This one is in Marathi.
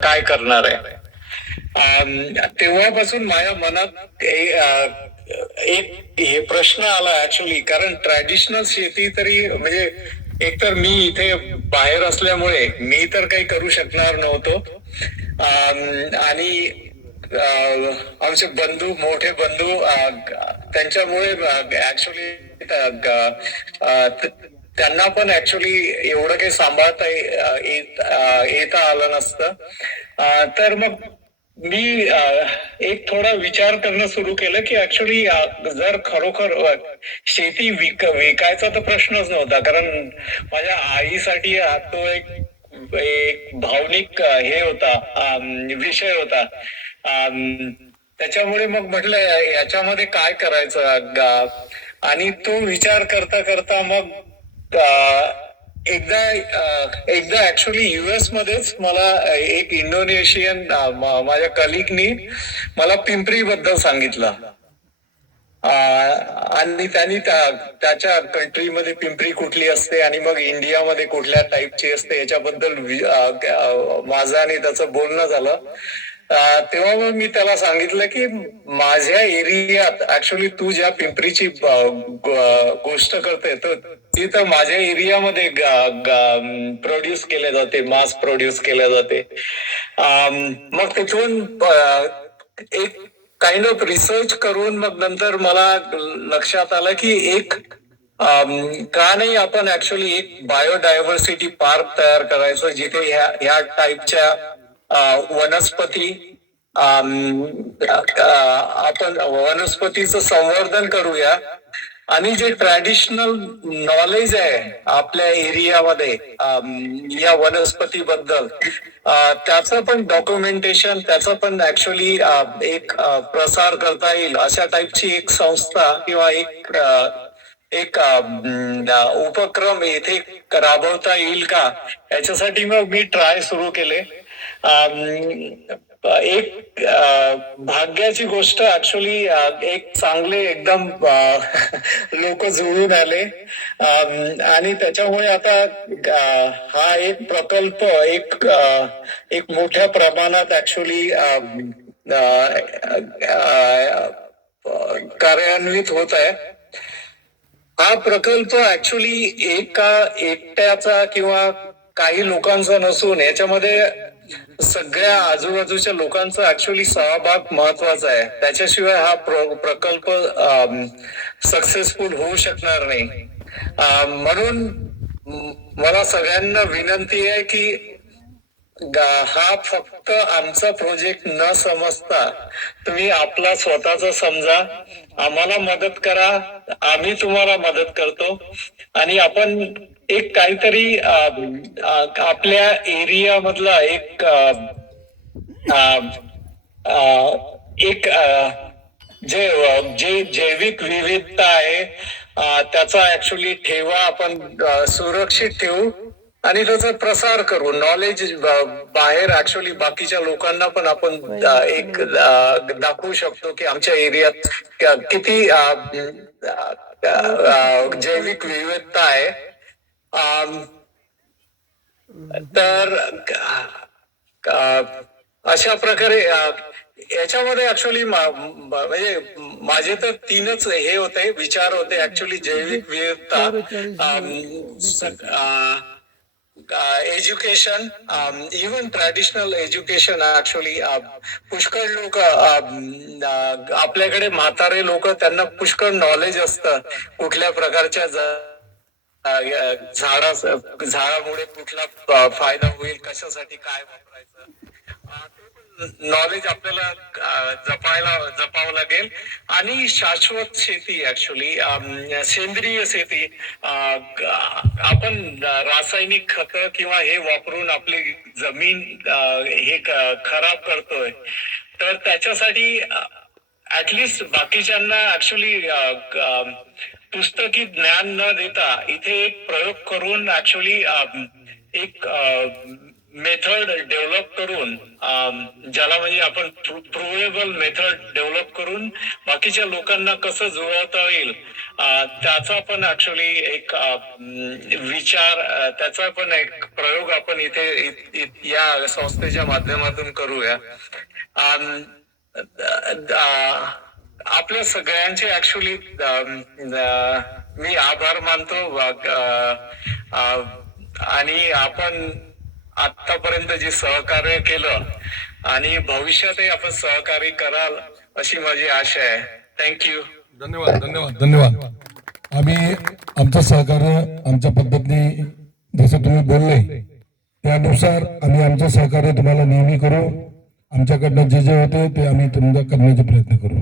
काय करणार आहे. तेव्हापासून माझ्या मनात एक हे प्रश्न आला ऍक्च्युली, कारण ट्रॅडिशनल शेती तरी म्हणजे एकतर मी इथे बाहेर असल्यामुळे मी तर काही करू शकणार नव्हतो. आणि आमचे बंधू, मोठे बंधू, त्यांच्यामुळे ऍक्च्युली त्यांना पण ऍक्च्युली एवढं काही सांभाळता येता आलं नसतं. तर मग मी एक थोडा विचार करणं सुरू केलं की ऍक्च्युली जर खरोखर शेती विकायचा तर प्रश्नच नव्हता, कारण माझ्या आईसाठी तो एक भावनिक हे होता, विषय होता. त्याच्यामुळे मग म्हटलं याच्यामध्ये काय करायचं. आणि तो विचार करता करता मग एकदा एकदा ऍक्च्युली युएस मध्येच मला एक इंडोनेशियन माझ्या कलिगनी मला पिंपरी बद्दल सांगितलं. आणि त्यांनी त्याच्या कंट्रीमध्ये पिंपरी कुठली असते आणि मग इंडियामध्ये कुठल्या टाईपची असते याच्याबद्दल माझं आणि त्याचं बोलणं झालं. तेव्हा मग मी त्याला सांगितलं की माझ्या एरियात ऍक्च्युली तू ज्या पिंपरीची गोष्ट करते तर ती तर माझ्या एरियामध्ये प्रोड्यूस केले जाते, मास प्रोड्यूस केले जाते. मग तिथून एक काइंड ऑफ रिसर्च करून मग नंतर मला लक्षात आलं की एक का नाही आपण ऍक्च्युली एक बायोडायव्हर्सिटी पार्क तयार करायचं जिथे ह्या टाईपच्या वनस्पती आपण वनस्पतीचं संवर्धन करूया आणि जे ट्रॅडिशनल नॉलेज आहे आपल्या एरियामध्ये या वनस्पतीबद्दल त्याचं पण डॉक्युमेंटेशन, त्याचं पण ऍक्च्युली एक प्रसार करता येईल अशा टाईपची एक संस्था किंवा एक उपक्रम इथे राबवता येईल का, याच्यासाठी मग मी ट्राय सुरू केले. एक भाग्याची गोष्ट ऍक्च्युली एक चांगले एकदम लोक जुळून आले. आणि त्याच्यामुळे आता हा एक प्रकल्प एक मोठ्या प्रमाणात ऍक्च्युली कार्यान्वित होत आहे. हा प्रकल्प ऍक्च्युली एकट्याचा किंवा काही लोकांचा नसून याच्यामध्ये सगळ्या आजूबाजूच्या लोकांचा ऍक्च्युली सहभाग महत्वाचा आहे. त्याच्याशिवाय हा प्रकल्प सक्सेसफुल होऊ शकणार नाही. म्हणून मला सगळ्यांना विनंती आहे की हा फक्त आमचा प्रोजेक्ट न समजता तुम्ही आपला स्वतःचा समजा, आम्हाला मदत करा, आम्ही तुम्हाला मदत करतो आणि आपण एक काहीतरी आपल्या एरिया मधला एक जे जे जैविक विविधता आहे त्याचा ऍक्च्युली ठेवा आपण सुरक्षित ठेवू आणि त्याचा प्रसार करू. नॉलेज बाहेर ऍक्च्युली बाकीच्या लोकांना पण आपण एक दाखवू शकतो की आमच्या एरियात किती जैविक विविधता आहे. तर अशा प्रकारे याच्यामध्ये ऍक्च्युली म्हणजे माझे तर तीनच हे होते, विचार होते ऍक्च्युली. जैविक विविधता, education, even traditional education. Actually पुष्कळ लोक आपल्याकडे म्हातारे लोक, त्यांना पुष्कळ नॉलेज असतं कुठल्या प्रकारच्या झाडामुळे कुठला फायदा होईल, कशासाठी काय वापरायचं, नॉलेज आपल्याला जपावं लागेल. आणि शाश्वत शेती ऍक्च्युली सेंद्रिय शेती, आपण रासायनिक खत किंवा हे वापरून आपली जमीन हे खराब करतोय. तर त्याच्यासाठी ऍटलिस्ट बाकीच्यांना ऍक्च्युली पुस्तकी ज्ञान न देता इथे एक प्रयोग करून ऍक्च्युली एक मेथड डेव्हलप करून ज्याला म्हणजे आपण प्रूव्हेबल मेथड डेव्हलप करून बाकीच्या लोकांना कसं जुळवता येईल त्याचा पण ऍक्च्युअली एक विचार त्याचा पण एक प्रयोग आपण इथे या संस्थेच्या माध्यमातून करूया. आपल्या सगळ्यांचे ऍक्च्युअली मी आभार मानतो आणि आपण आतापर्यंत जे सहकार्य केलं आणि भविष्यातही आपण सहकार्य कराल अशी माझी आशा आहे. थँक्यू. धन्यवाद धन्यवाद धन्यवाद. आम्ही आमचं सहकार्य आमच्या पद्धतीने जसं तुम्ही बोलले त्यानुसार आम्ही आमचं सहकार्य तुम्हाला नेहमी करू. आमच्याकडनं जे जे होते ते आम्ही तुम्हाला करण्याचे प्रयत्न करू.